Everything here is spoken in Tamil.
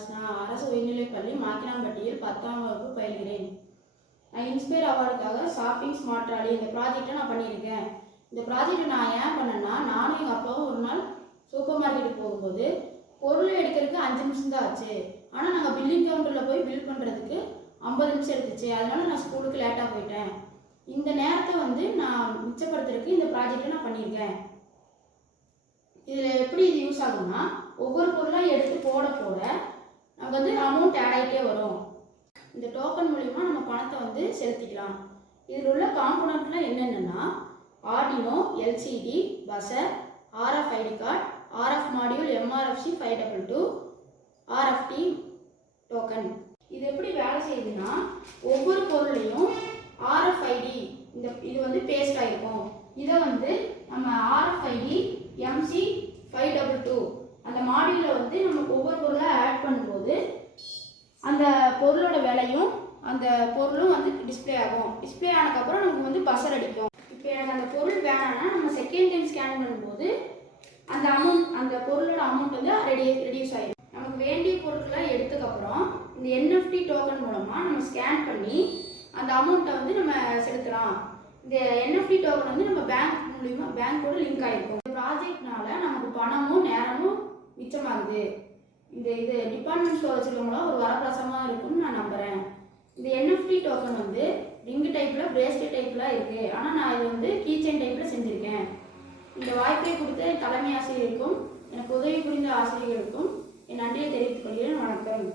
பிரகாஷ். நான் அரசு உயர்நிலைப்பள்ளி மாக்கினாம்பட்டியில் 10ஆம் வகுப்பு பயில்கிறேன். நான் இன்ஸ்பயர் அவார்டுக்காக ஷாப்பிங் ஸ்மார்ட் ட்ராலி இந்த ப்ராஜெக்டை நான் பண்ணியிருக்கேன். இந்த ப்ராஜெக்டை நான் ஏன் பண்ணேன்னா, நானும் எங்கள் அப்பாவும் ஒரு நாள் சூப்பர் மார்க்கெட்டுக்கு போகும்போது பொருளை எடுக்கிறதுக்கு 5 நிமிஷம் தான் ஆச்சு. ஆனால் நாங்கள் பில்லிங் கவுண்டரில் போய் பில் பண்ணுறதுக்கு 50 நிமிஷம் எடுத்துச்சு. அதனால நான் ஸ்கூலுக்கு லேட்டாக போயிட்டேன். இந்த நேரத்தை நான் மிச்சப்படுத்துறதுக்கு இந்த ப்ராஜெக்டை நான் பண்ணியிருக்கேன். இதில் எப்படி இது யூஸ் ஆகும்னா, ஒவ்வொரு பொருளாக எடுத்து போட நமக்கு அமௌண்ட் ஆட் ஆகிட்டே வரும். இந்த டோக்கன் மூலிமா நம்ம பணத்தை செலுத்திக்கலாம். இதில் உள்ள காம்போனன்ட்லாம் என்னென்னா, Arduino, LCD, buzzer, RFID card, RF module, MRFC 522, RFT token. இது எப்படி வேலை செய்யுதுன்னா, ஒவ்வொரு பொருளையும் RFID இது பேஸ்ட் ஆகிருக்கும். இதை நம்ம RFID MC 522 அந்த மாடியூலில் நம்ம ஒவ்வொரு பொருளாக ஆட் பண்ணும்போது அந்த பொருளோட விலையும் அந்த பொருளும் டிஸ்பிளே ஆகும். டிஸ்பிளே ஆனதுக்கப்புறம் நமக்கு பஸர் அடிக்கும். இப்போ எனக்கு அந்த பொருள் வேணான்னா நம்ம செகண்ட் டைம் ஸ்கேன் பண்ணும்போது அந்த பொருளோட அமௌண்ட் ரெடியூஸ் ஆகிடும். நமக்கு வேண்டிய பொருட்களை எடுத்ததுக்கப்புறம் இந்த NFT டோக்கன் மூலமாக நம்ம ஸ்கேன் பண்ணி அந்த அமௌண்ட்டை நம்ம செலுத்தலாம். இந்த NFT டோக்கன் நம்ம பேங்க்கோட லிங்க் ஆகிருக்கும். இந்த ப்ராஜெக்ட்னால நமக்கு பணமும் நேரமும் மிச்சமாகுது. இது டிபார்ட்மெண்ட் ஸ்டோர் வச்சுருக்கவங்களாம் ஒரு வரப்பிரசாதமாக இருக்கும்னு நான் நம்புகிறேன். இந்த NFT டோக்கன் ரிங்கு டைப்பில், பிரேஸ்லெட் டைப்பில் இருக்குது. ஆனால் நான் இது கீச்செயின் டைப்பில் செஞ்சுருக்கேன். இந்த வாய்ப்பை கொடுத்த தலைமை ஆசிரியருக்கும் எனக்கு உதவி புரிந்த ஆசிரியர்களுக்கும் என் நன்றியை தெரிவித்துக் கொள்கிறேன். வணக்கம்.